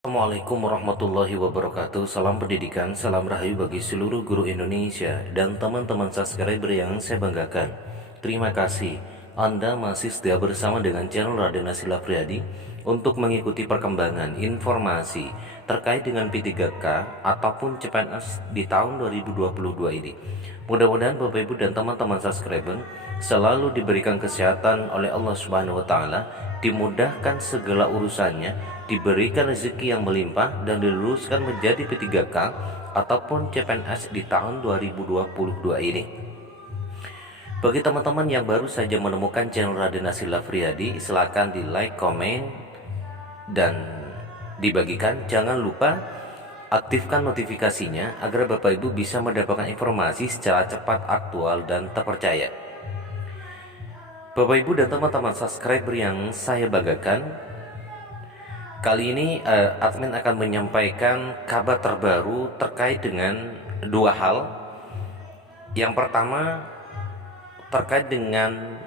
Assalamualaikum warahmatullahi wabarakatuh. Salam pendidikan, salam rahayu bagi seluruh guru Indonesia dan teman-teman subscriber yang saya banggakan. Terima kasih Anda masih setia bersama dengan channel Raden Nasila Priadi untuk mengikuti perkembangan informasi terkait dengan P3K ataupun CPNS di tahun 2022 ini. Mudah-mudahan Bapak Ibu dan teman-teman subscriber selalu diberikan kesehatan oleh Allah Subhanahu wa taala, dimudahkan segala urusannya, diberikan rezeki yang melimpah dan diluluskan menjadi P3K ataupun CPNS di tahun 2022 ini. Bagi teman-teman yang baru saja menemukan channel Raden Nasila Priadi, silakan di like, komen, dan dibagikan. Jangan lupa aktifkan notifikasinya agar Bapak Ibu bisa mendapatkan informasi secara cepat, aktual, dan terpercaya. Bapak Ibu dan teman-teman subscriber yang saya banggakan, kali ini admin akan menyampaikan kabar terbaru terkait dengan dua hal. Yang pertama terkait dengan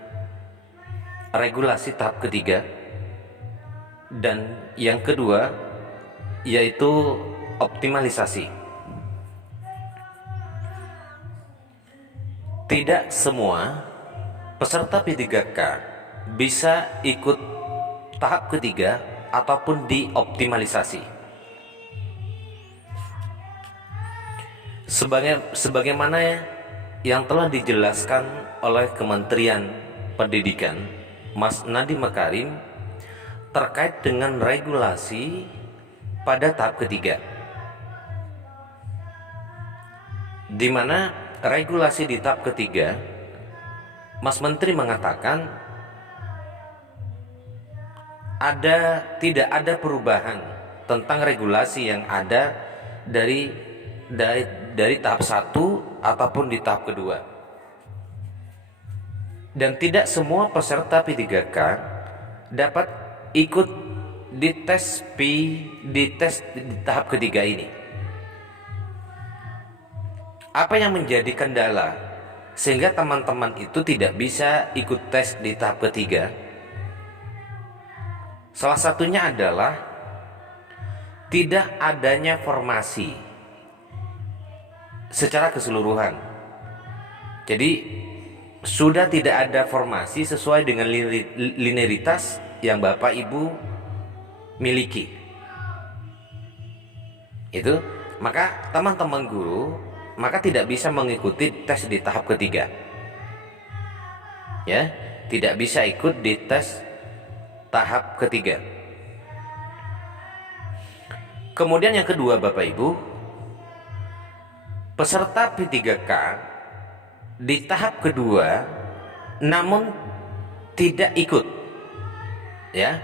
regulasi tahap ketiga, dan yang kedua yaitu optimalisasi. Tidak semua peserta P3K bisa ikut tahap ketiga ataupun dioptimalisasi. Sebagaimana yang telah dijelaskan oleh Kementerian Pendidikan, Mas Nadiem Makarim, terkait dengan regulasi pada tahap ketiga, di mana regulasi di tahap ketiga, Mas Menteri mengatakan tidak ada perubahan tentang regulasi yang ada dari tahap 1 ataupun di tahap kedua, dan tidak semua peserta P3K dapat ikut di tes di tahap ketiga ini. Apa yang menjadi kendala sehingga teman-teman itu tidak bisa ikut tes di tahap ketiga? Salah satunya adalah tidak adanya formasi secara keseluruhan. Jadi sudah tidak ada formasi sesuai dengan linearitas yang Bapak Ibu miliki. Itu maka teman-teman guru tidak bisa mengikuti tes di tahap ketiga. Ya, tidak bisa ikut di tes tahap ketiga. Kemudian yang kedua Bapak Ibu, peserta P3K di tahap kedua namun tidak ikut, ya.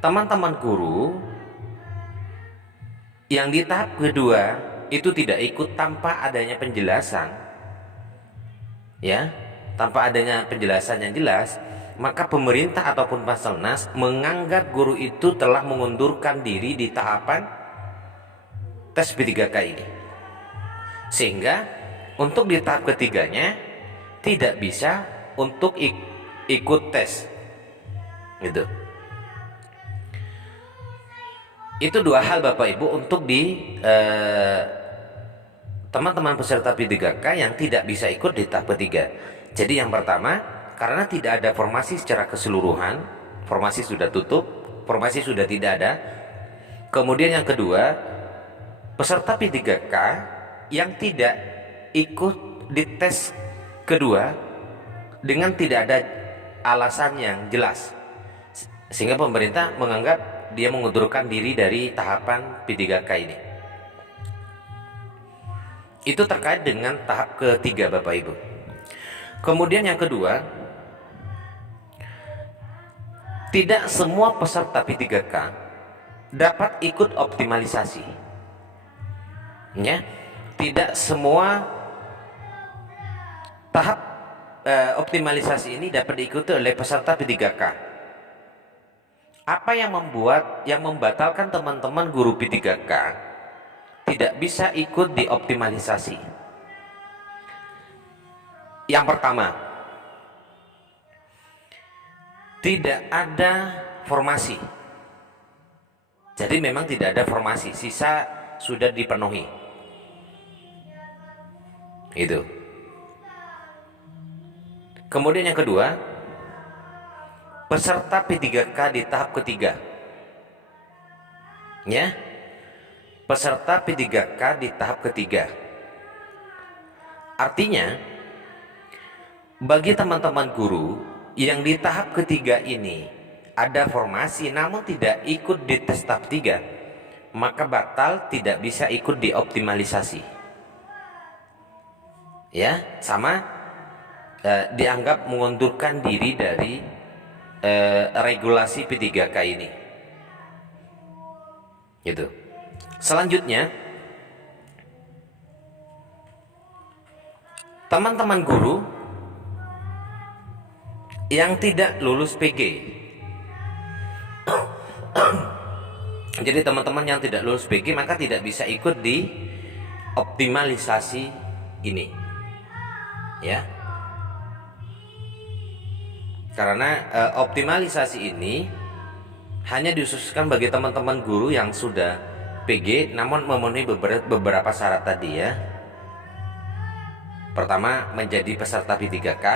Teman-teman guru yang di tahap kedua itu tidak ikut tanpa adanya penjelasan, ya, tanpa adanya penjelasan yang jelas, maka pemerintah ataupun Basarnas menganggap guru itu telah mengundurkan diri di tahapan tes P3K ini, sehingga untuk di tahap ketiganya tidak bisa untuk ikut tes, gitu. Itu dua hal Bapak Ibu untuk teman-teman peserta P3K yang tidak bisa ikut di tahap ketiga. Jadi yang pertama, karena tidak ada formasi secara keseluruhan, formasi sudah tutup, formasi sudah tidak ada. Kemudian yang kedua, peserta P3K yang tidak ikut di tes kedua dengan tidak ada alasan yang jelas, sehingga pemerintah menganggap dia mengundurkan diri dari tahapan P3K ini. Itu terkait dengan tahap ketiga Bapak Ibu. Kemudian yang kedua, tidak semua peserta P3K dapat ikut optimalisasi, ya. Tidak semua tahap optimalisasi ini dapat diikuti oleh peserta P3K. Apa yang membatalkan teman-teman guru P3K tidak bisa ikut di optimalisasi? Yang pertama, tidak ada formasi. Jadi memang tidak ada formasi, sisa sudah dipenuhi. Itu. Kemudian yang kedua, peserta P3K di tahap ketiga. Ya. Peserta P3K di tahap ketiga. Artinya, bagi teman-teman guru yang di tahap ketiga ini ada formasi namun tidak ikut di tes tahap 3, maka batal, tidak bisa ikut di optimalisasi. Ya, sama dianggap mengundurkan diri dari regulasi P3K ini. Gitu. Selanjutnya, teman-teman guru yang tidak lulus PG. Jadi teman-teman yang tidak lulus PG maka tidak bisa ikut di optimalisasi ini. Ya. Karena optimalisasi ini hanya dikhususkan bagi teman-teman guru yang sudah PG namun memenuhi beberapa syarat tadi ya. Pertama, menjadi peserta P3K.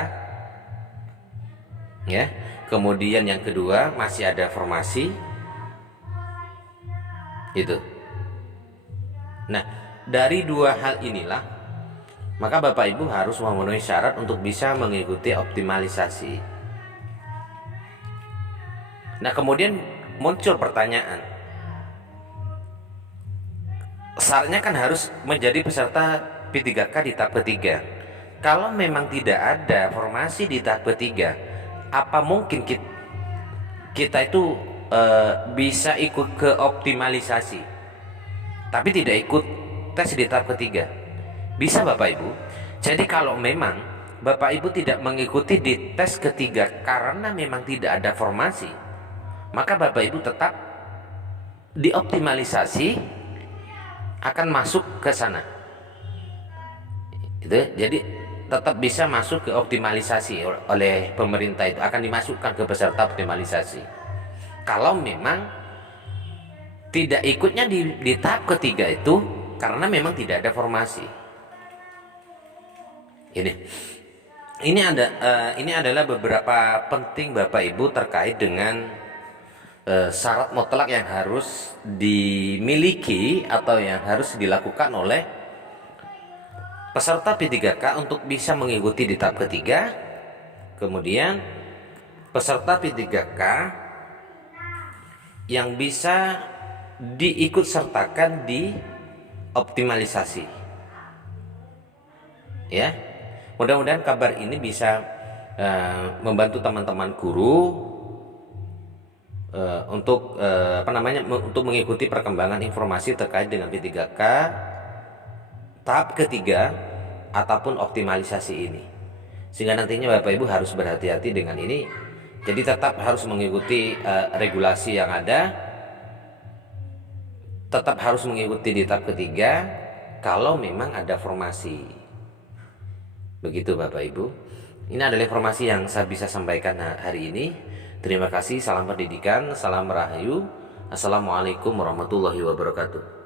Ya. Kemudian yang kedua, masih ada formasi. Itu. Nah, dari dua hal inilah maka Bapak Ibu harus memenuhi syarat untuk bisa mengikuti optimalisasi. Nah, kemudian muncul pertanyaan, syaratnya kan harus menjadi peserta P3K di tahap ketiga. Kalau memang tidak ada formasi di tahap ketiga, apa mungkin kita itu bisa ikut ke optimalisasi tapi tidak ikut tes di tahap ketiga? Bisa Bapak Ibu. Jadi kalau memang Bapak Ibu tidak mengikuti di tes ketiga karena memang tidak ada formasi, maka Bapak Ibu tetap di optimalisasi akan masuk ke sana. Itu jadi tetap bisa masuk ke optimalisasi oleh pemerintah, itu akan dimasukkan ke peserta optimalisasi. Kalau memang tidak ikutnya di tahap ketiga itu karena memang tidak ada formasi. Ini adalah beberapa penting Bapak Ibu terkait dengan syarat mutlak yang harus dimiliki atau yang harus dilakukan oleh peserta P3K untuk bisa mengikuti di tahap ketiga. Kemudian peserta P3K yang bisa diikut sertakan di optimalisasi. Ya, mudah-mudahan kabar ini bisa membantu teman-teman guru untuk untuk mengikuti perkembangan informasi terkait dengan P3K tahap ketiga ataupun optimalisasi ini, sehingga nantinya Bapak Ibu harus berhati-hati dengan ini. Jadi tetap harus mengikuti regulasi yang ada, tetap harus mengikuti di tahap ketiga kalau memang ada formasi. Begitu Bapak Ibu. Ini adalah informasi yang saya bisa sampaikan hari ini. Terima kasih, salam pendidikan, salam rahayu. Assalamualaikum warahmatullahi wabarakatuh.